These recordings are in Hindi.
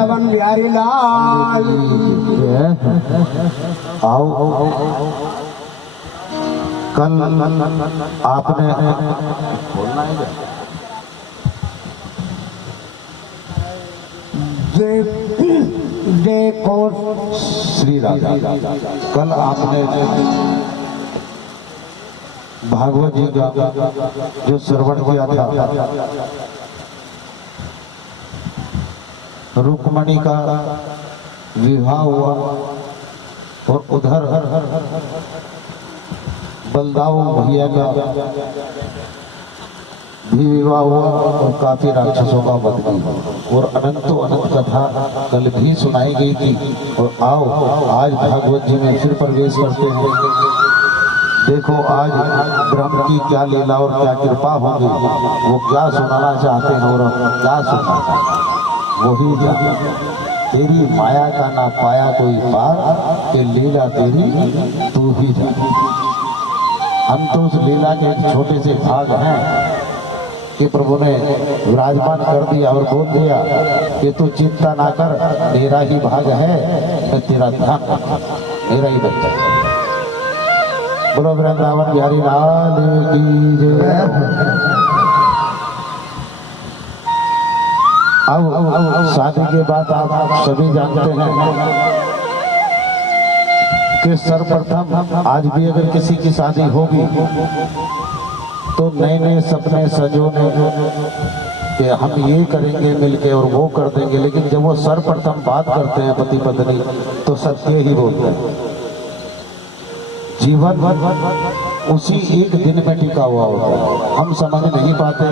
वृंदावन बिहारी लाल। आओ कल आपने बोलना है देखो श्री राम, कल आपने भागवत जी का जो श्रवण किया था, रुक्मणी का विवाह हुआ और उधर बलदाऊ भैया का भी विवाह हुआ और काफी राक्षसों का वध भी, और अनंतो अनंत कथा कल भी सुनाई गई थी। और आओ आज भागवत जी में फिर प्रवेश करते हैं। देखो आज ब्रह्म की क्या लीला और क्या कृपा होगी, वो क्या सुनाना चाहते हैं और क्या सुनाना, वही तेरी माया का ना पाया कोई पार, कि लीला तेरी तू ही जा। हम तो उस लीला के एक छोटे से भाग हैं कि प्रभु ने विराजमान कर दिया और बोल दिया कि तू चिंता ना कर, मेरा ही भाग है, मैं तेरा ध्यान रखूं, मेरा ही बच्चा है। बोलो वृंदावन बिहारी लाल की जय। अब शादी के बाद आप सभी जानते हैं कि सर्वप्रथम आज भी अगर किसी की शादी होगी तो नए नए सपने सजोने कि हम ये करेंगे मिलके और वो कर देंगे, लेकिन जब वो सर्वप्रथम बात करते हैं पति पत्नी तो सत्य ही बोलते हैं। जीवन उसी एक दिन में टिका हुआ होता है, हम समझ नहीं पाते।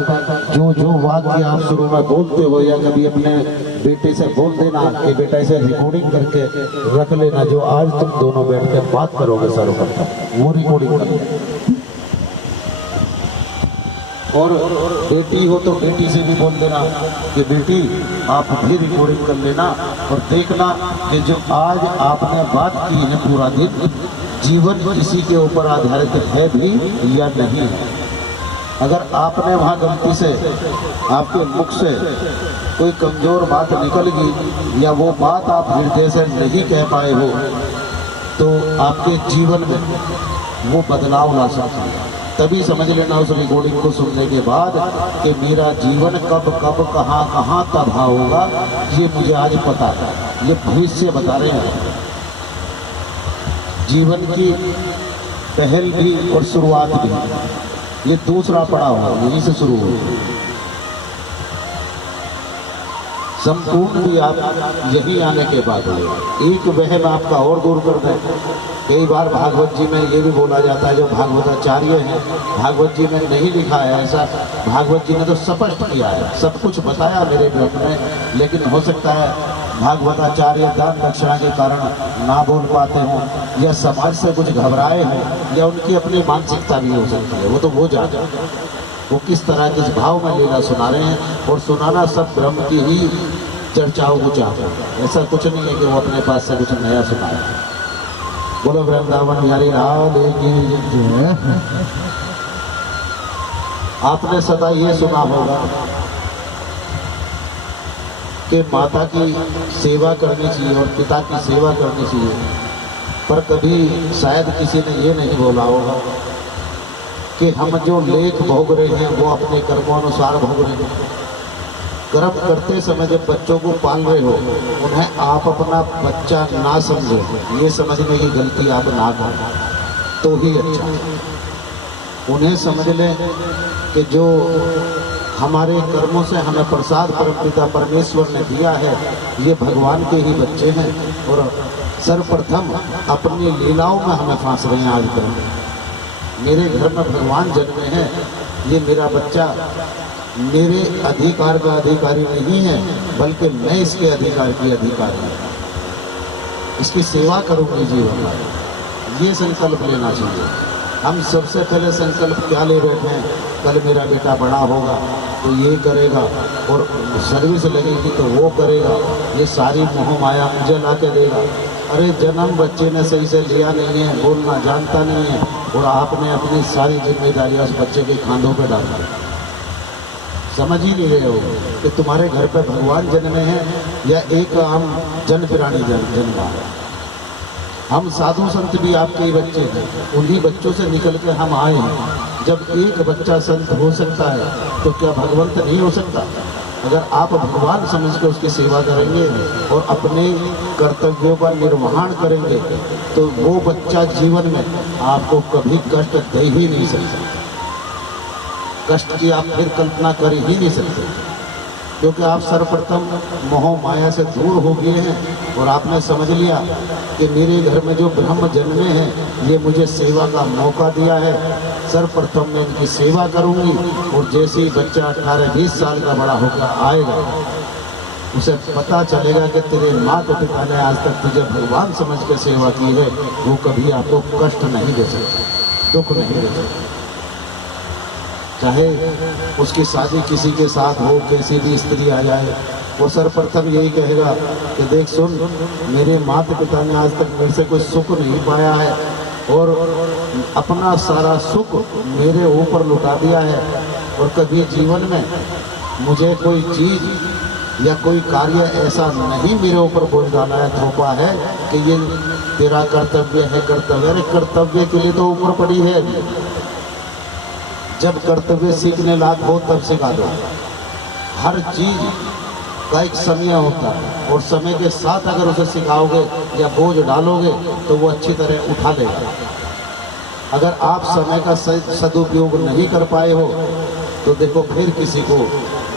जो वाक्य आप शुरू में बोलते हो या कभी अपने बेटे से बोल देना कि बेटा इसे रिकॉर्डिंग करके रख लेना, जो आज तुम दोनों बैठ के बात करोगे सर्वप्रथम वो रिकॉर्डिंग कर। और बेटी हो तो बेटी से भी बोल देना कि बेटी आप भी रिकॉर्डिंग कर लेना और देखना कि जो आज आपने बात की है पूरा दिन, जीवन किसी के ऊपर आधारित है भी या नहीं है। अगर आपने वहाँ गलती से आपके मुख से कोई कमजोर बात निकल गई या वो बात आप हृदय से नहीं कह पाए हो तो आपके जीवन में वो बदलाव ला सकता है। तभी समझ लेना उस रिकॉर्डिंग को सुनने के बाद कि मेरा जीवन कब कब कहाँ कहाँ तबाह होगा, ये मुझे आज पता है, ये भविष्य बता रहे हैं। जीवन की पहल भी और शुरुआत भी, ये दूसरा पड़ाव है, यहीं से शुरू हो। संपूर्ण भी आप यही आने के बाद हो। एक वहम आपका और दूर कर दें। कई बार भागवत जी में ये भी बोला जाता है, जो भागवताचार्य हैं, भागवत जी में नहीं लिखा है ऐसा, भागवत जी ने तो स्पष्ट किया है, सब कुछ बताया मेरे ग्रंथ में, लेकिन हो सकता है भागवताचार्य दान दक्षिणा के कारण ना बोल पाते हों या समाज से कुछ घबराए हों या उनकी अपनी मानसिकता भी हो सकती है, वो तो वो जाने वो किस तरह किस भाव में लीला सुना रहे हैं। और सुनाना सब ब्रह्म की ही चर्चाओं को चाहते हैं, ऐसा कुछ नहीं है कि वो अपने पास से कुछ नया सुनाए। बोलो वृंदावन बिहारी लाल की जय। आपने सदा ये सुना होगा कि माता की सेवा करनी चाहिए और पिता की सेवा करनी चाहिए, पर कभी शायद किसी ने ये नहीं बोला होगा कि हम जो लेख भोग रहे हैं वो अपने कर्मों भोग रहे हैं। कर्म करते समय जब बच्चों को पाल रहे हो, उन्हें आप अपना बच्चा ना समझो, ये समझने की गलती आप ना करें तो ही अच्छा। उन्हें समझ लें कि जो हमारे कर्मों से हमें प्रसाद परमपिता परमेश्वर ने दिया है, ये भगवान के ही बच्चे हैं और सर्वप्रथम अपनी लीलाओं में हमें फांस रहे हैं। आज कर्म मेरे घर में भगवान जन्मे हैं, ये मेरा बच्चा मेरे अधिकार का अधिकारी नहीं है, बल्कि मैं इसके अधिकार की अधिकारी हूँ, इसकी सेवा करूँगी जीवन में, ये संकल्प लेना चाहिए। हम सबसे पहले संकल्प क्या ले बैठे हैं, कल मेरा बेटा बड़ा होगा तो ये करेगा और सर्विस लगेगी तो वो करेगा, ये सारी मोह माया मुझे ला के देगा। अरे जन्म बच्चे ने सही से लिया नहीं है, बोलना जानता नहीं है और आपने अपनी सारी जिम्मेदारियां उस बच्चे के खांधों पे डाल दी। समझ ही नहीं रहे हो कि तुम्हारे घर पे भगवान जन्मे हैं या एक आम जन प्राणी जन्मा है। हम साधु संत भी आपके ही बच्चे हैं, उन्हीं बच्चों से निकल के हम आए हैं। जब एक बच्चा संत हो सकता है तो क्या भगवंत नहीं हो सकता? अगर आप भगवान समझ के उसकी सेवा करेंगे और अपने कर्तव्यों का निर्वहन करेंगे तो वो बच्चा जीवन में आपको कभी कष्ट दे ही नहीं सकता। कष्ट की आप फिर कल्पना कर ही नहीं सकते, क्योंकि आप सर्वप्रथम मोह माया से दूर हो गए हैं और आपने समझ लिया कि मेरे घर में जो ब्रह्म जन्मे हैं ये मुझे सेवा का मौका दिया है। सर्वप्रथम मैं इनकी सेवा करूंगी और जैसे ही बच्चा 18-20 साल का बड़ा होकर आएगा उसे पता चलेगा कि तेरे माता पिता ने आज तक तुझे भगवान समझ के सेवा की है, वो कभी आपको कष्ट नहीं दे सकते, दुख नहीं दे सकते। चाहे उसकी शादी किसी के साथ हो, कैसी भी स्त्री आ जाए, वो सर्वप्रथम यही कहेगा कि देख सुन, मेरे माता पिता ने आज तक मेरे से कोई सुख नहीं पाया है और अपना सारा सुख मेरे ऊपर लुटा दिया है और कभी जीवन में मुझे कोई चीज़ या कोई कार्य ऐसा नहीं मेरे ऊपर बोल डाला है, थोपा है कि ये तेरा कर्तव्य है। कर्तव्य, अरे कर्तव्य के लिए तो उम्र पड़ी है। जब कर्तव्य सीखने लायक हो तब सिखा दो। हर चीज का एक समय होता है और समय के साथ अगर उसे सिखाओगे या बोझ डालोगे तो वो अच्छी तरह उठा लेगा। अगर आप समय का सदुपयोग नहीं कर पाए हो तो देखो फिर किसी को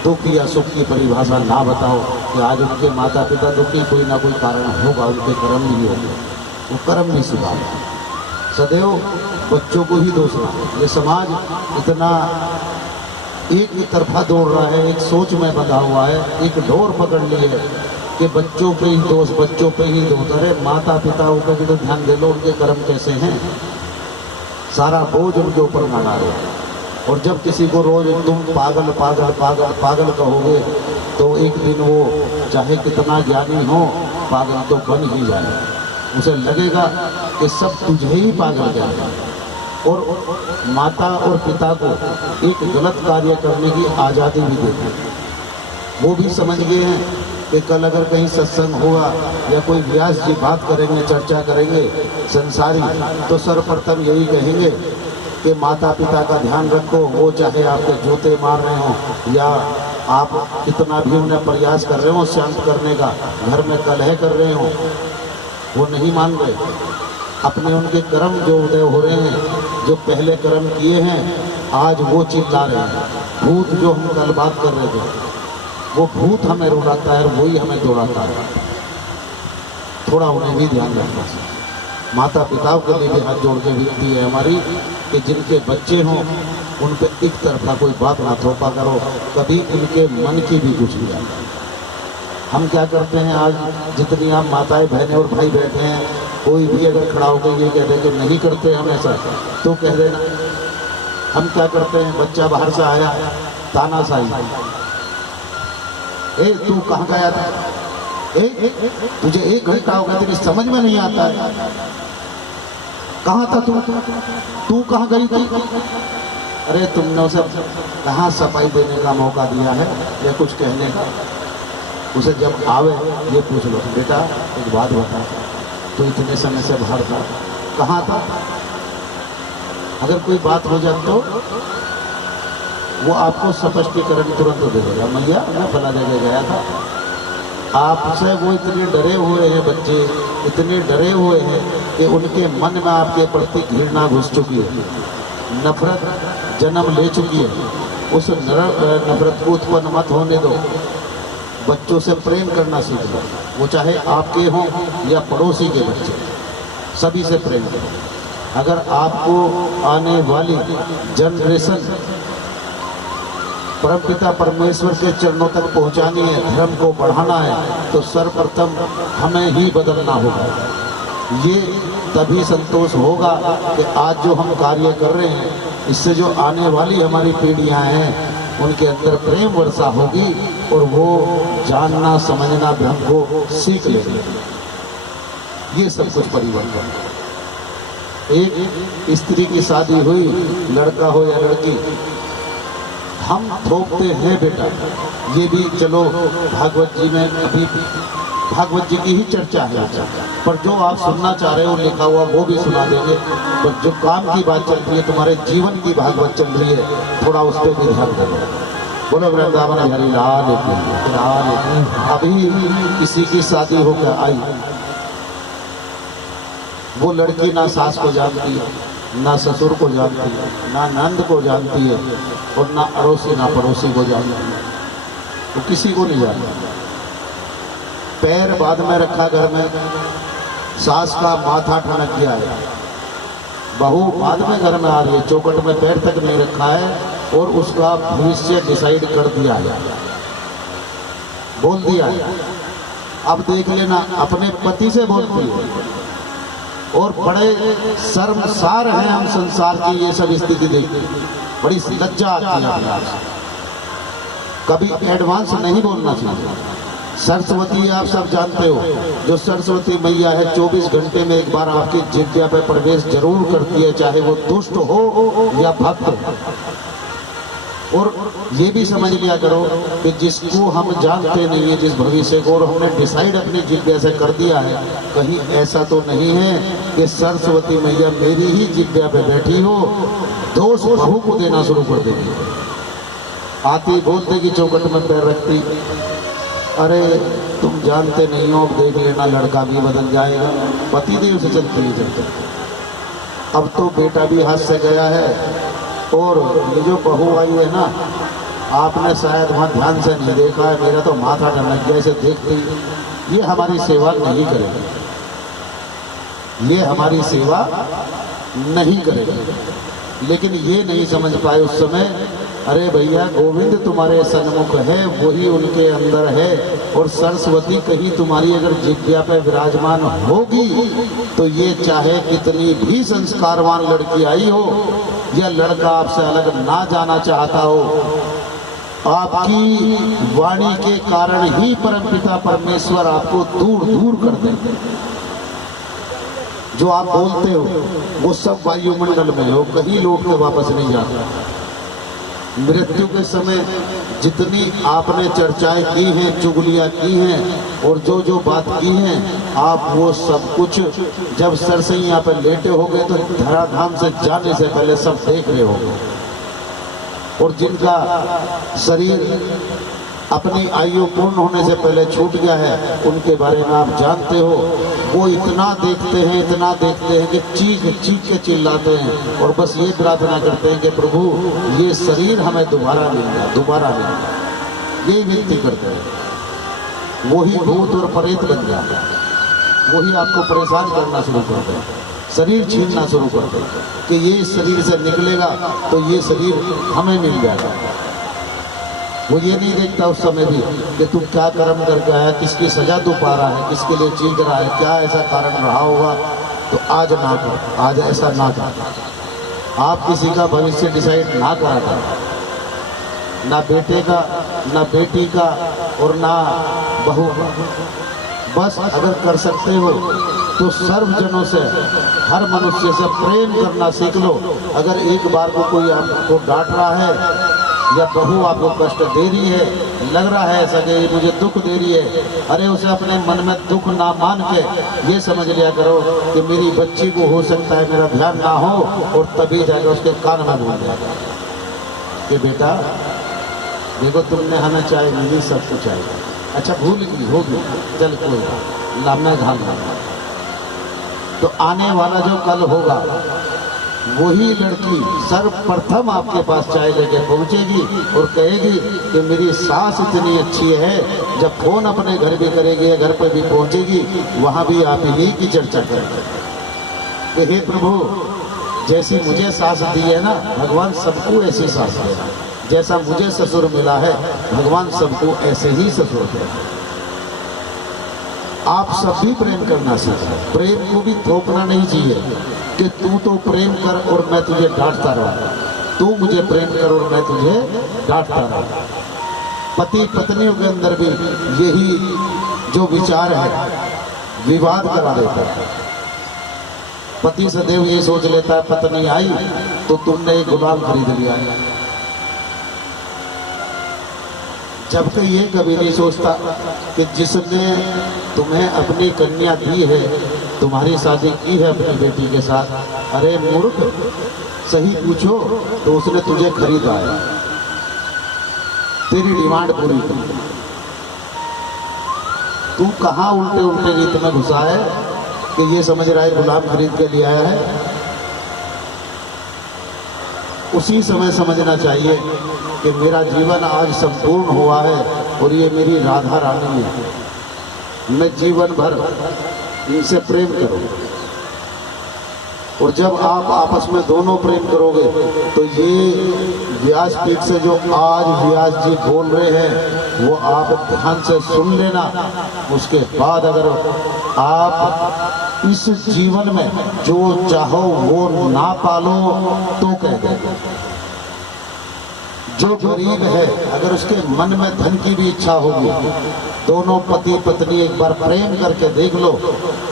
दुख या सुख की परिभाषा ना बताओ कि आज उनके माता पिता दुखी, कोई ना कोई कारण होगा, उनके कर्म नहीं होंगे, वो कर्म नहीं सुधार। सदैव बच्चों को ही दोष ना। ये समाज इतना एक ही तरफा दौड़ रहा है, एक सोच में बंधा हुआ है, एक डोर पकड़ ली है कि बच्चों पे ही दोष, बच्चों पे ही दोष। अरे माता पिताओं का भी तो ध्यान दे लो, उनके कर्म कैसे हैं, सारा बोझ उनके ऊपर ना डालो। और जब किसी को रोज तुम पागल पागल पागल पागल कहोगे तो एक दिन वो चाहे कितना ज्ञानी हो पागल तो बन ही जाए। उसे लगेगा कि सब तुझे ही पागल करेगा। और माता और पिता को एक गलत कार्य करने की आज़ादी भी देते हैं। वो भी समझ गए हैं कि कल अगर कहीं सत्संग होगा या कोई व्यास जी बात करेंगे, चर्चा करेंगे संसारी, तो सर्वप्रथम यही कहेंगे कि माता पिता का ध्यान रखो। वो चाहे आपके जूते मार रहे हो या आप कितना भी उन्हें प्रयास कर रहे हो शांत करने का, घर में कलह कर रहे हो, वो नहीं मान रहे। अपने उनके कर्म जो उदय हो रहे हैं, जो पहले कर्म किए हैं, आज वो चिल्ला रहे हैं। भूत जो हम कल बात कर रहे थे, वो भूत हमें रुलाता है और वही हमें दौड़ाता है। थोड़ा उन्हें भी ध्यान रखना चाहिए। माता पिताओं के लिए भी हाथ जोड़ के विनती है हमारी कि जिनके बच्चे हों उन पर एक तरफा कोई बात ना थोपा करो, कभी उनके मन की भी कुछ नहीं आता। हम क्या करते हैं, आज जितनी आप माताएं बहनें और भाई बैठे हैं, कोई भी अगर खड़ा होकर ये कहते हैं तो नहीं करते हम ऐसा, तो कह देना। हम क्या करते हैं, बच्चा बाहर से आया, तानाशाही, ए तू कहाँ गया था, तुझे 1 घंटा हो गया, तेरी समझ में नहीं आता है, कहाँ था तू कहाँ गई थी? अरे तुमने उसे कहाँ सफाई देने का मौका दिया है या कुछ कहने का? उसे जब आवे ये पूछ लो, बेटा एक बात बता, तो इतने समय से बाहर था, कहाँ था? अगर कोई बात हो जाए तो वो आपको स्पष्टीकरण तुरंत दे देगा, मैया मैं फला जगह गया था। आपसे वो इतने डरे हुए हैं, बच्चे इतने डरे हुए हैं कि उनके मन में आपके प्रति घृणा घुस चुकी है, नफरत जन्म ले चुकी है। उस नफरत को उत्पन्न मत होने दो। बच्चों से प्रेम करना सीख लो, वो चाहे आपके हों या पड़ोसी के बच्चे, सभी से प्रेम करो। अगर आपको आने वाली जनरेशन परमपिता परमेश्वर के चरणों तक पहुंचानी है, धर्म को बढ़ाना है, तो सर्वप्रथम हमें ही बदलना होगा। ये तभी संतोष होगा कि आज जो हम कार्य कर रहे हैं, इससे जो आने वाली हमारी पीढ़ियां हैं उनके अंदर प्रेम वर्षा होगी और वो जानना समझना ब्रह्म को सीख लेंगे। ये सब कुछ परिवर्तन। एक स्त्री की शादी हुई, लड़का हो या लड़की, हम थोपते हैं बेटा, ये भी चलो भागवत जी में अभी भागवत जी की ही चर्चा है, पर जो आप सुनना चाह रहे हो लिखा हुआ वो भी सुना देंगे। पर जो काम की बात चल रही है, तुम्हारे जीवन की भागवत चल रही है, थोड़ा उस पर भी ध्यान दो। बोलो वृंदावन हरि लाल की लाल। अभी किसी की शादी होकर आई, वो लड़की ना सास को जानती है, ना ससुर को जानती है, ना नंद को जानती है, और ना अड़ोसी ना पड़ोसी को जानती है, वो किसी को नहीं जानती। पैर बाद में रखा घर में, सास का माथा ठनक गया है, बहू बाद में घर में आ रही है, चौखट में पैर तक नहीं रखा है, और उसका भविष्य डिसाइड कर दिया है, बोल दिया है। अब देख लेना, अपने पति से बोलती है, और बड़े शर्मसार हैं हम संसार की ये सब स्थिति देखते, बड़ी लज्जा आती है अपने आप से। कभी एडवांस नहीं बोलना चाहिए। सरस्वती आप सब जानते हो, जो सरस्वती मैया है 24 घंटे में एक बार आपकी जिज्ञा पे प्रवेश जरूर करती है, चाहे वो दुष्ट हो या भक्त हो। और ये भी समझ लिया करो कि जिसको हम जानते नहीं है, जिस भविष्य को, और हमने डिसाइड अपनी जिज्ञा से कर दिया है, कहीं ऐसा तो नहीं है कि सरस्वती मैया मेरी ही जिज्ञा पे बैठी हो, दोष बहू को देना शुरू कर देगी। आती बोलते कि चौखट में पैर रखती, अरे तुम जानते नहीं हो, अब देख लेना लड़का भी बदल जाएगा। पति देव से चलते ही चलते, अब तो बेटा भी हाथ से गया है, और ये जो बहू आई है ना, आपने शायद वहाँ ध्यान से नहीं देखा है, मेरा तो माथा ठनक गया इसे देखते ही। ये हमारी सेवा नहीं करेगी, ये हमारी सेवा नहीं करेगी। लेकिन ये नहीं समझ पाए उस समय, अरे भैया गोविंद तुम्हारे सन्मुख है, वही उनके अंदर है, और सरस्वती कहीं तुम्हारी अगर जिज्ञा पे विराजमान होगी तो ये चाहे कितनी भी संस्कारवान लड़की आई हो, या लड़का आपसे अलग ना जाना चाहता हो, आपकी वाणी के कारण ही परमपिता परमेश्वर आपको दूर दूर कर देंगे। जो आप बोलते हो वो सब वायुमंडल में हो, कहीं लौट के वापस नहीं जाता। मृत्यु के समय जितनी आपने चर्चाएं की हैं, चुगलियां की हैं, और जो जो बात की हैं, आप वो सब कुछ जब सरसैया पर लेटे होगे तो धराधाम से जाने से पहले सब देख रहे होगे। और जिनका शरीर अपनी आयु पूर्ण होने से पहले छूट गया है, उनके बारे में आप जानते हो, वो इतना देखते हैं कि चीख चीख के चिल्लाते हैं, और बस ये प्रार्थना करते हैं कि प्रभु ये शरीर हमें दोबारा मिल जाए, दोबारा मिल जाए, यही विनती करते हैं। वही भूत और प्रेत बन जाते हैं, वही आपको परेशान करना शुरू करते हैं, शरीर छीनना शुरू करते हैं कि ये शरीर से निकलेगा तो ये शरीर हमें मिल जाएगा। वो ये नहीं देखता उस समय भी कि तू क्या कर्म करके आया, किसकी सजा तू पा रहा है, किसके लिए चीख रहा है, क्या ऐसा कारण रहा होगा, तो आज ना कर, आज ऐसा ना कर। आप किसी का भविष्य डिसाइड ना करा कर, ना बेटे का, ना बेटी का, और ना बहू का। बस अगर कर सकते हो तो सर्वजनों से, हर मनुष्य से प्रेम करना सीख लो। अगर एक बार को कोई आपको डांट रहा है, या बहू आपको कष्ट दे रही है, लग रहा है ऐसा कि मुझे दुख दे रही है, अरे उसे अपने मन में दुख ना मान के ये समझ लिया करो कि मेरी बच्ची को हो सकता है मेरा ध्यान ना हो, और तभी जाकर उसके कान में बोल जाएगा कि बेटा देखो तुमने हमें चाय मिली, सब कुछ आएगा, अच्छा भूल गई होगी, चल कोई लाना घाल लाना। तो आने वाला जो कल होगा, वही लड़की सर्वप्रथम आपके पास चाय लेके पहुंचेगी और कहेगी कि मेरी सास इतनी अच्छी है, जब फोन अपने घर भी करेगी या घर पे भी पहुंचेगी, वहां भी आप इन्हीं की चर्चा करेंगे कि हे प्रभु, जैसी मुझे सास दी है ना, भगवान सबको ऐसी सास दे, जैसा मुझे ससुर मिला है, भगवान सबको ऐसे ही ससुर दे। आप सभी प्रेम करना सीखें, प्रेम को भी थोपना नहीं चाहिए कि तू तो प्रेम कर और मैं तुझे डांटता रहूं, तू मुझे प्रेम कर और मैं तुझे डांटता रहूं। पति पत्नियों के अंदर भी यही जो विचार है, विवाद करा देता है। पति सदैव ये सोच लेता है पत्नी आई तो तुमने एक गुलाम खरीद लिया है, जबकि ये कभी नहीं सोचता कि जिसने तुम्हें अपनी कन्या दी है, तुम्हारी शादी की है अपनी बेटी के साथ, अरे मूर्ख, सही पूछो तो उसने तुझे खरीदा है, तेरी डिमांड पूरी की। तू कहाँ उल्टे उल्टे रीत में घुसा है कि ये समझ रहा है गुलाम खरीद के ले आया है। उसी समय समझना चाहिए कि मेरा जीवन आज संपूर्ण हुआ है और ये मेरी राधा रानी है, मैं जीवन भर इनसे प्रेम करूँ। और जब आप आपस में दोनों प्रेम करोगे तो ये व्यासपीठ से जो आज व्यास जी बोल रहे हैं वो आप ध्यान से सुन लेना। उसके बाद अगर आप इस जीवन में जो चाहो वो ना पालो तो कह देगा। जो गरीब है अगर उसके मन में धन की भी इच्छा होगी, दोनों पति पत्नी एक बार प्रेम करके देख लो,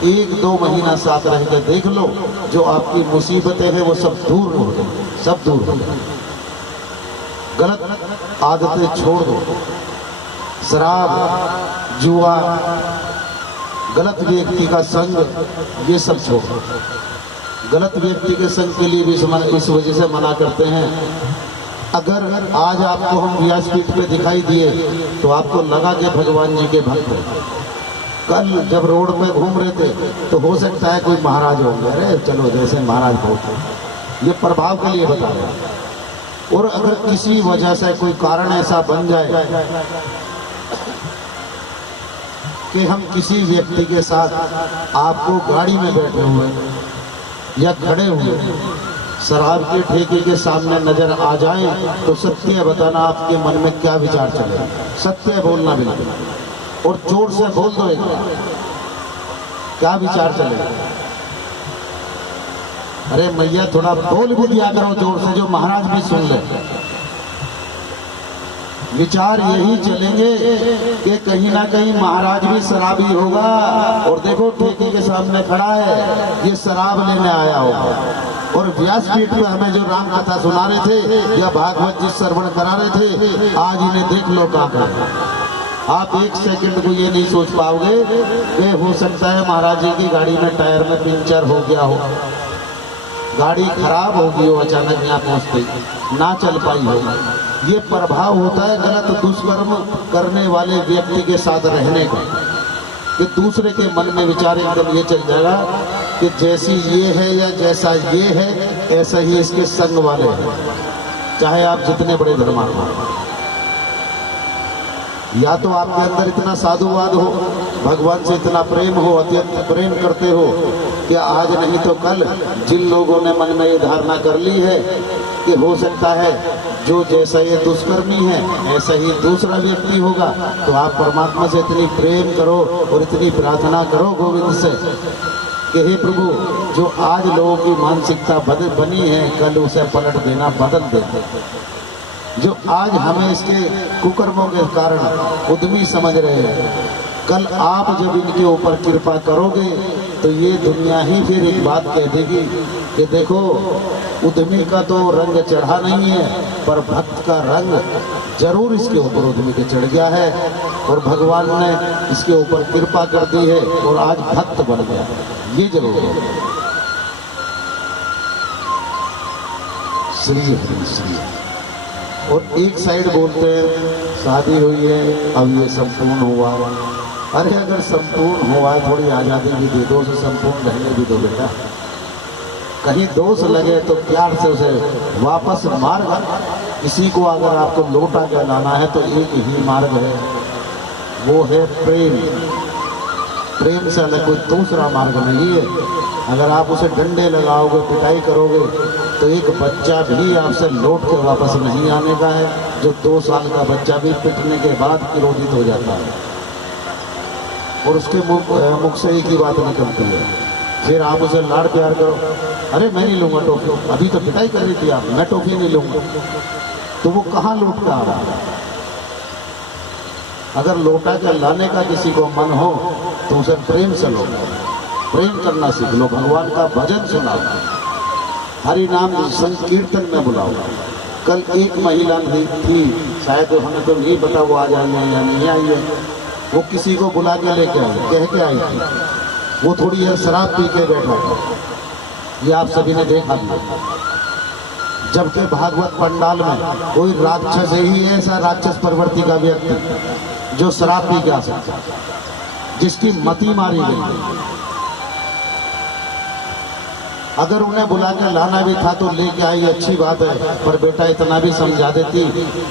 1-2 महीना साथ रह के देख लो, जो आपकी मुसीबतें हैं वो सब दूर हो गई, सब दूर हो गई। गलत आदतें छोड़ दो, शराब, जुआ, गलत व्यक्ति का संग, ये सब छोड़ दो। गलत व्यक्ति के संग के लिए भी इस वजह से मना करते हैं। अगर आज आपको हम व्यासपीठ पे दिखाई दिए तो आपको लगा कि भगवान जी के भक्त हैं। कल जब रोड पे घूम रहे थे तो हो सकता है कोई महाराज होंगे, अरे चलो जैसे महाराज होते, ये प्रभाव के लिए बता रहे हैं। और अगर किसी वजह से कोई कारण ऐसा बन जाए कि हम किसी व्यक्ति के साथ आपको गाड़ी में बैठे हुए या खड़े हुए शराब के ठेके के सामने नजर आ जाए तो सत्य बताना आपके मन में क्या विचार चले। सत्य बोलना बिल्कुल, और जोर से बोल दो एक बार, क्या विचार चले। अरे मैया थोड़ा बोल भी दिया करो जोर से, जो महाराज भी सुन ले। विचार यही चलेंगे कि कहीं ना कहीं महाराज भी शराबी होगा और देखो ठेके के सामने खड़ा है, ये शराब लेने आया होगा। और व्यासपीठ में हमें जो राम कथा सुना रहे थे या भागवत जी श्रवण करा रहे थे, आज इन्हें देख लो कहाँ पर। आप एक सेकंड को ये नहीं सोच पाओगे कि हो सकता है महाराज जी की गाड़ी में टायर में पंचर हो गया हो, गाड़ी खराब होगी हो, अचानक यहाँ पहुँचते ना चल पाई हो। ये प्रभाव होता है गलत दुष्कर्म करने वाले व्यक्ति के साथ रहने का, कि दूसरे के मन में विचार एकदम ये चल जाएगा कि जैसी ये है या जैसा ये है ऐसा ही इसके संग वाले हैं, चाहे आप जितने बड़े धर्मात्मा हो। या तो आपके अंदर इतना साधुवाद हो, भगवान से इतना प्रेम हो, अत्यंत प्रेम करते हो कि आज नहीं तो कल जिन लोगों ने मन में ये धारणा कर ली है कि हो सकता है जो जैसा ये दुष्कर्मी है ऐसा ही दूसरा व्यक्ति होगा, तो आप परमात्मा से इतनी प्रेम करो और इतनी प्रार्थना करो गोविंद से कि हे प्रभु, जो आज लोगों की मानसिकता बनी है कल उसे पलट देना, बदल देना। जो आज हमें इसके कुकर्मों के कारण उद्यमी समझ रहे हैं, कल आप जब इनके ऊपर कृपा करोगे तो ये दुनिया ही फिर एक बात कह देगी कि देखो उद्यमी का तो रंग चढ़ा नहीं है, पर भक्त का रंग जरूर इसके ऊपर उद्यमी के चढ़ गया है और भगवान ने इसके ऊपर कृपा कर दी है और आज भक्त बन गया। ये जरूर है। श्री हरि श्री। और एक साइड बोलते हैं शादी हुई है अब ये संपूर्ण हुआ। अरे अगर संपूर्ण हुआ है थोड़ी आज़ादी भी दे दो, उसे संपूर्ण रहने भी दो बेटा। कहीं दोष लगे तो प्यार से उसे वापस मार्ग, किसी को अगर आपको लौटा के लाना है तो एक ही मार्ग है, वो है प्रेम। प्रेम से अलग कोई दूसरा मार्ग नहीं है। अगर आप उसे डंडे लगाओगे, पिटाई करोगे तो एक बच्चा भी आपसे लौट के वापस नहीं आने का है। जो 2 साल का बच्चा भी पिटने के बाद क्रोधित हो जाता है और उसके मुख से एक ही बात निकलती है, फिर आप उसे लाड़ प्यार करो, अरे मैं नहीं लूँगा टॉफी, अभी तो पिटाई कर रही थी आप, मैं टॉफी नहीं लूँगा, तो वो कहाँ लौट कर आ रहा है। अगर लौटा के लाने का किसी को मन हो तो उसे प्रेम से लो, प्रेम करना सीख लो, भगवान का भजन सुनाओ, हरि नाम संकीर्तन में बुलाओ, कल एक महिला नहीं थी, शायद हमें तो नहीं पता वो आज आई है या नहीं आई है, वो किसी को बुला के लेके आई, कह के आई थी, वो थोड़ी देर शराब पी के बैठा था, ये आप सभी ने देखा भी। जबकि भागवत पंडाल में कोई राक्षस ही है, ऐसा राक्षस प्रवृत्ति का व्यक्ति जो शराब पी के आ सकता, जिसकी मति मारी गई। अगर उन्हें बुला के लाना भी था तो लेके आई, अच्छी बात है, पर बेटा इतना भी समझा देती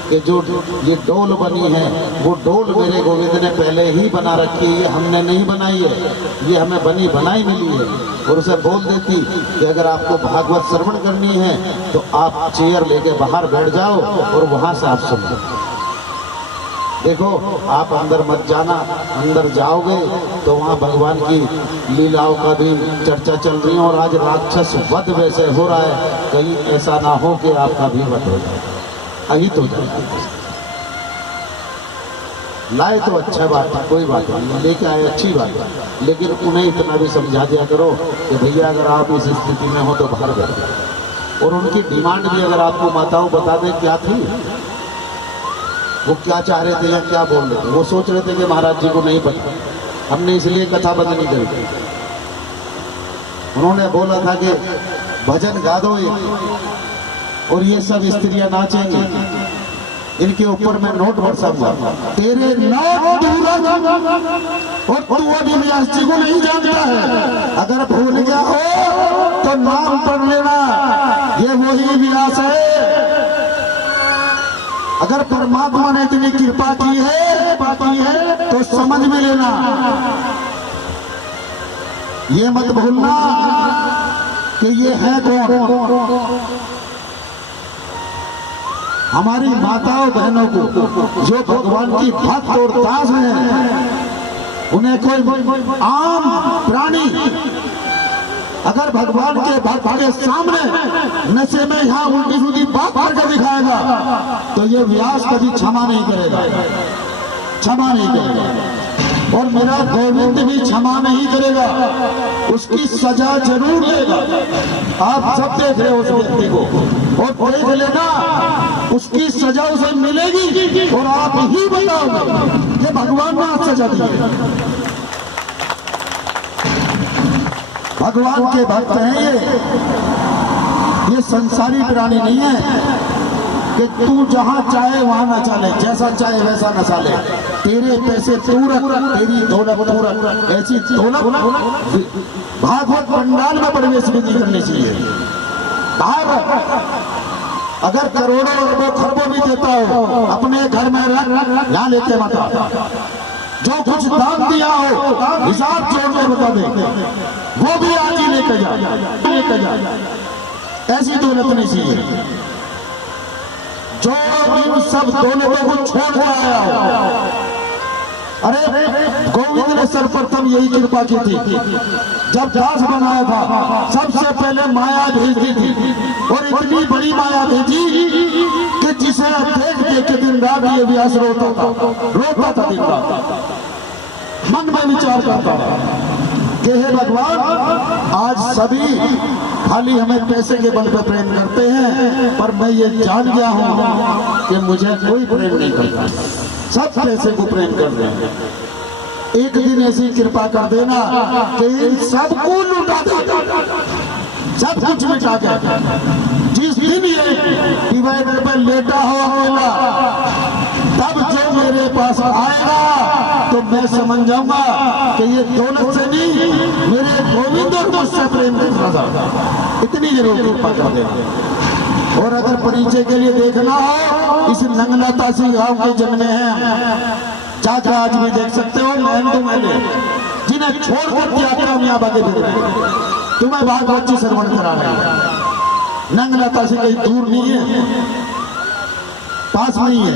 कि जो ये डोल बनी है वो डोल मेरे गोविंद ने पहले ही बना रखी है, ये हमने नहीं बनाई है, ये हमें बनी बनाई मिली है। और उसे बोल देती कि अगर आपको भागवत श्रवण करनी है तो आप चेयर लेके बाहर बैठ जाओ और वहां से आप सुनो। देखो, आप अंदर मत जाना, अंदर जाओगे तो वहाँ भगवान की लीलाओं का भी चर्चा चल रही है, और आज राक्षस वध वैसे हो रहा है, कहीं ऐसा ना हो कि आपका भी वध हो जाए, अहित हो जाए। लाए तो अच्छा बात है, कोई बात नहीं, लेके आए अच्छी बात है, लेकिन उन्हें इतना भी समझा दिया करो कि भैया अगर आप इस स्थिति में हो तो बाहर बैठ जाओ। और उनकी डिमांड भी अगर आपको माताओं बता दें क्या थी, वो क्या चाह रहे थे या क्या बोल रहे थे। वो सोच रहे थे कि महाराज जी को नहीं पता, हमने इसलिए कथा बंद नहीं करी। उन्होंने बोला था कि भजन गा दो और ये सब स्त्रियां नाचेंगी, इनके ऊपर मैं नोट बरसाऊंगा। तेरे नोट और तू अभी व्यास जी को नहीं जानता है, अगर भूल गया हो तो नाम पढ़ लेना, ये वही व्यास है। अगर परमात्मा ने इतनी कृपा की है तो समझ में लेना, ये मत भूलना कि ये है कौन। हमारी माताओं बहनों को जो भगवान की भक्त और दास हैं, उन्हें कोई आम प्राणी अगर भगवान के भक्त के सामने नशे में यहाँ उल्टी सुल्टी बात करके दिखाएगा तो ये व्यास कभी क्षमा नहीं करेगा, क्षमा नहीं करेगा। और मेरा गोविंद भी क्षमा नहीं करेगा, उसकी सजा जरूर लेगा। आप सब देख रहे हो उस व्यक्ति को, और देख लेना उसकी सजा उसे मिलेगी, और आप ही बताओगे ये भगवान ने आज सजा दी है। भगवान के भक्त हैं ये संसारी प्राणी नहीं है कि तू जहां चाहे वहां न चाले, जैसा चाहे वैसा न चाले, तेरे पैसे तू रख, तेरी दौलत तू रख, ऐसी दौलत भागवत पंडाल में प्रवेश भी नहीं करनी चाहिए। अगर करोड़ों अरबों खरबों भी देता हो अपने घर में रख, यहाँ लेके मत आ। जो कुछ दान दिया हो हिसाब जोड़ के बता दे, वो भी आज ही लेकर जा। ऐसी दौलत नहीं चाहिए। जो इन सब दौलतों को छोड़ के आया हो, अरे गोविंद ने सर्वप्रथम यही कृपा की थी, जब दास बनाया था सबसे पहले माया भेजी थी, और इतनी बड़ी माया भेजी कि जिसे देख देख के दिन रात ये व्यास रोता था दिन रात, मन में विचार करता कि हे भगवान, आज सभी खाली हमें पैसे के बल पर प्रेम करते हैं, पर मैं ये जान गया हूं कि मुझे कोई प्रेम नहीं करता, सब पैसे को प्रेम कर रहे हैं। एक दिन ऐसी कृपा कर देना कि इन सबको लुटा दे, सब कुछ मिटा के। जिस दिन ये डिवाइडर पर लेटा हो अकेला, तब जो मेरे पास आएगा तो मैं समझ जाऊंगा कि ये दौलत से नहीं, मेरे गोविंद और मुझसे प्रेम करना था। इतनी जरूर कृपा कर देना। और अगर परिचय के लिए देखना हो, इस नंगला तासी गांव के जन्मे हैं, जाकर आज भी देख सकते हो। मैंने जिन्हें छोड़कर त्याग कामयाब आगे बढ़ रहे, तुम्हें भागवत जी श्रवण करा रहे हैं। नंगला तासी कहीं दूर नहीं है, पास नहीं है।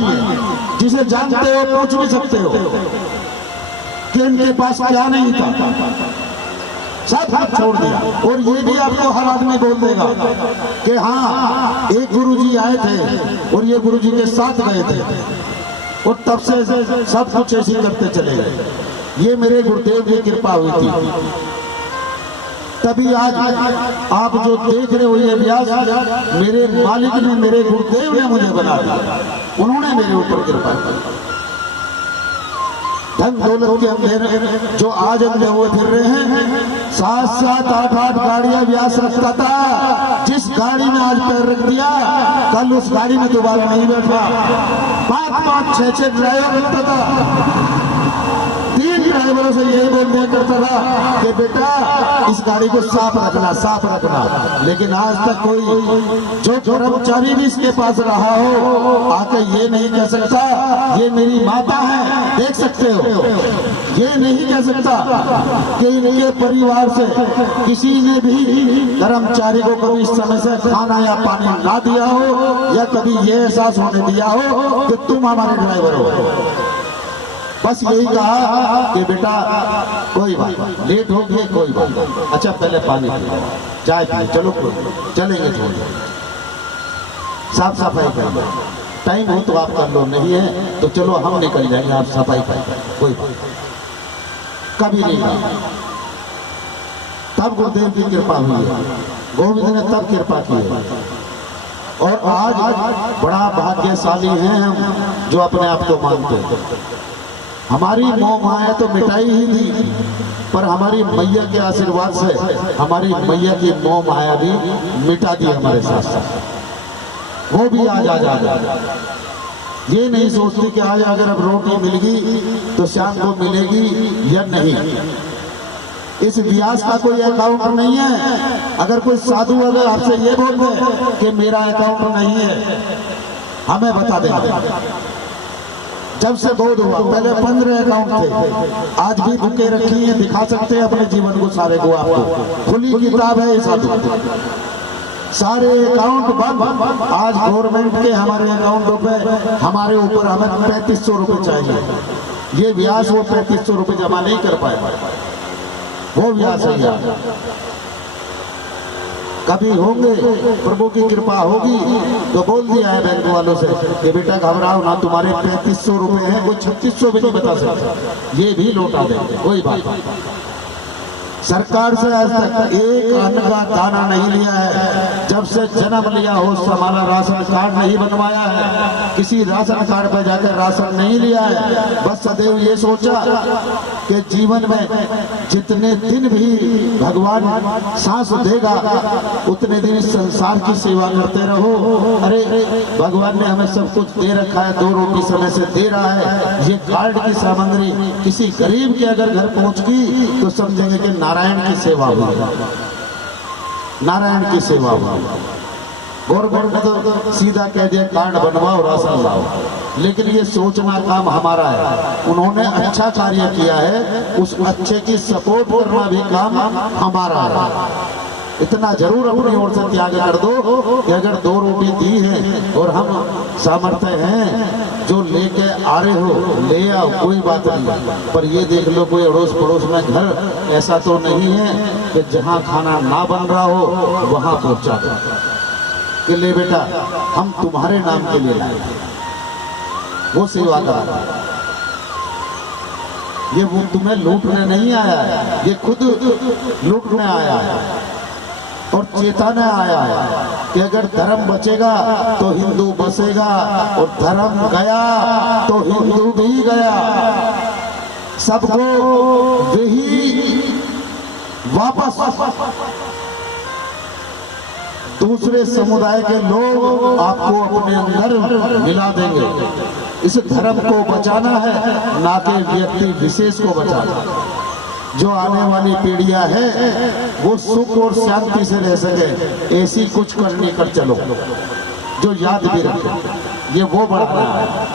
जिसे जानते हो पूछ भी सकते हो कि इनके पास क्या नहीं था, सब हाथ छोड़ दिया। और ये भी आपको हर आदमी बोल देगा कि हाँ, एक गुरुजी आए थे और ये गुरुजी के साथ गए थे, और तब से सब कुछ ऐसे करते चले गए। ये मेरे गुरुदेव की कृपा हुई थी। तभी आज आप जो देख रहे हो ये व्यास मेरे मालिक ने, मेरे गुरुदेव ने मुझे बना दिया, उन्होंने मेरे ऊपर कृपा की। धन दौलत के अंधेरे जो आज अंधे हुए फिर रहे हैं, 7-7, 8-8 गाड़ियां व्यास रखता था। जिस गाड़ी में आज पैर रख दिया कल उस गाड़ी में दोबारा नहीं बैठा। 5-5, 6-6 ड्राइवर रखता था। 3 ड्राइवरों से यही बोल दिया करता था कि बेटा इस गाड़ी को साफ रखना, साफ रखना। लेकिन आज तक कोई जो कर्मचारी भी इसके पास रहा हो आके ये नहीं कह सकता ये मेरी माता है, देख सकते हो, ये नहीं कह सकता कि इनके परिवार से किसी ने भी कर्मचारी को कभी इस समय से खाना या पानी ना दिया हो या कभी ये एहसास होने दिया हो कि तुम हमारे ड्राइवर हो। बस यही कहा कि बेटा कोई बात लेट हो गई, कोई बात, अच्छा पहले पानी पिए, चाय पिए, चलो चलेंगे थोड़ी, साफ सफाई कर लो, टाइम हो तो आप कर लो, नहीं है तो चलो हम निकल जाएंगे, आप सफाई कर, कोई बात। कभी नहीं कहा। तब गुरुदेव की कृपा हुई है, गोविंद ने तब कृपा की है। और आज बड़ा भाग्यशाली हैं हम जो अपने आप को मानते हैं। हमारी मोह माया तो मिटाई ही थी, पर हमारी मैया के आशीर्वाद से हमारी मैया की मोह माया भी मिटा दी हमारे साथ साथ। वो भी आज ये नहीं सोचती कि आज अगर अब रोटी मिल गई तो शाम को मिलेगी या नहीं। इस व्यास का कोई अकाउंट नहीं है। अगर कोई साधु अगर आपसे ये बोल दे कि मेरा अकाउंट नहीं है, हमें बता देना। जब से बोध हुआ पहले 15 अकाउंट थे, आज भी बुकें रखी हैं, दिखा सकते हैं अपने जीवन को सारे को, आपको खुली किताब है ये साधु। सारे अकाउंट बंद। आज गवर्नमेंट के हमारे अकाउंटों पे हमारे ऊपर हमें 3500 रुपए चाहिए। ये व्यास वो 3500 रुपए जमा नहीं कर पाए, वो व्यास है। कभी होंगे, प्रभु की कृपा होगी तो बोल दिया है बैंक वालों से कि बेटा घबराओ ना, तुम्हारे 3500 रुपए हैं, कोई 3600 भी नहीं बता सकते, ये भी लौटा देंगे, कोई बात नहीं। सरकार से आज तक एक अन्न का दाना नहीं लिया है। जब से जन्म लिया हो हमारा राशन कार्ड नहीं बनवाया है, किसी राशन कार्ड पर जाकर राशन नहीं लिया है। बस सदैव ये सोचा कि जीवन में जितने दिन भी भगवान सांस देगा उतने दिन इस संसार की सेवा करते रहो। अरे भगवान ने हमें सब कुछ दे रखा है, 2 रोटी समय से दे रहा है। ये कार्ड की सामग्री किसी गरीब के अगर घर पहुंच गई तो समझेंगे कि नारायण की सेवा हुई, नारायण की सेवा हुई। गवर्नमेंट ने तो सीधा कह दिया कार्ड बनवाओ, राशन लाओ, लेकिन ये सोचना काम हमारा है। उन्होंने अच्छा कार्य किया है, उस अच्छे की सपोर्ट करना भी काम हमारा है। इतना जरूर अपनी ओर से त्याग कर दो कि अगर 2 रोटी दी है और हम सामर्थ्य हैं जो लेके आ रहे हो ले आओ, कोई बात नहीं। पर ये देख लो कोई अड़ोस पड़ोस में घर ऐसा तो नहीं है कि जहाँ खाना ना बन रहा हो वहाँ पहुँचा दो कि ले बेटा हम तुम्हारे नाम के लिए लाए, वो सेवा करा। ये वो तुम्हें लूटने नहीं आया है, ये खुद लूटने आया है और चेताने आया है कि अगर धर्म बचेगा तो हिंदू बसेगा और धर्म गया तो हिंदू भी गया। सबको वही वापस दूसरे समुदाय के लोग आपको अपने अंदर मिला देंगे। इस धर्म को बचाना है, ना कि व्यक्ति विशेष को बचाना। जो आने वाली पीढ़ियां हैं वो सुख और शांति से रह सके, ऐसी कुछ करनी कर चलो जो याद भी रखे। ये वो बढ़ना है।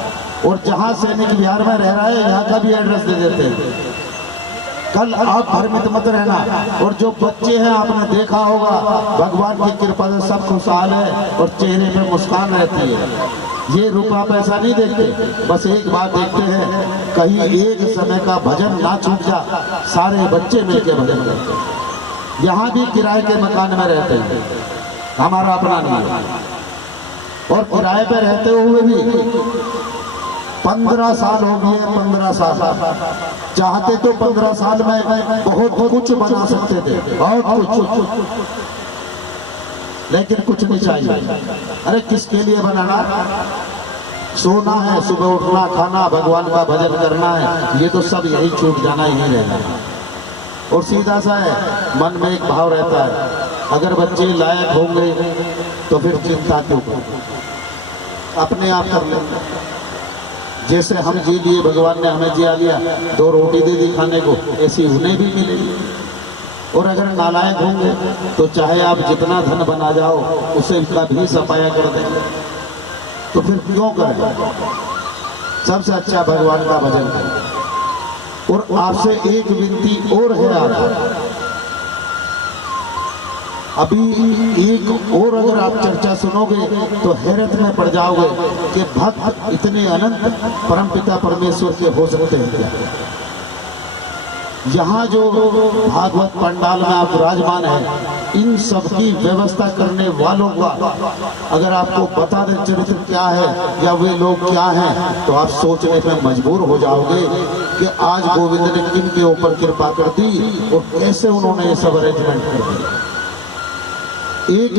और जहां सैनिक बिहार में रह रहा है यहाँ का भी एड्रेस दे देते हैं। कल आप भ्रमित मत रहना। और जो बच्चे हैं आपने देखा होगा भगवान की कृपा से सब खुशहाल है और चेहरे पे मुस्कान रहती है। ये रुपया पैसा नहीं देखते, बस एक बात देखते हैं कहीं एक समय का भजन ना छूट जा। सारे बच्चे मिलकर भजन करते हैं। यहाँ भी किराए के मकान में रहते हैं, हमारा अपना नहीं है। और किराए पे रहते हुए भी 15 साल हो गए, 15 साल। चाहते तो 15 साल में बहुत कुछ बना सकते थे, बहुत कुछ, लेकिन कुछ नहीं चाहिए। अरे किसके लिए बनाना? सोना है, सुबह उठना, खाना, भगवान का भजन करना है, ये तो सब यही छूट जाना, यही रहना। और सीधा सा है, मन में एक भाव रहता है, अगर बच्चे लायक होंगे तो फिर चिंता क्यों करो, अपने आप कर लेंगे। जैसे हम जी लिए, भगवान ने हमें जिया लिया, 2 रोटी दे दी खाने को, ऐसी उन्हें भी मिलेगी। और अगर नालायक होंगे तो चाहे आप जितना धन बना जाओ, उसे कभी सफाया कर देंगे। तो फिर क्यों करें? सबसे अच्छा भगवान का भजन करें। और आपसे एक विनती और है, आप अभी एक और अगर आप चर्चा सुनोगे तो हैरत में पड़ जाओगे कि भक्त इतने अनंत परमपिता परमेश्वर के हो सकते हैं क्या? यहाँ जो भागवत पंडाल में आप विराजमान हैं, इन सब की व्यवस्था करने वालों का अगर आपको बता दें चरित्र क्या है या वे लोग क्या हैं, तो आप सोचने पे मजबूर हो जाओगे कि आज गोविंद ने किन के ऊपर कृपा कर दी और कैसे उन्होंने ये सब अरेंजमेंट कर दिया। एक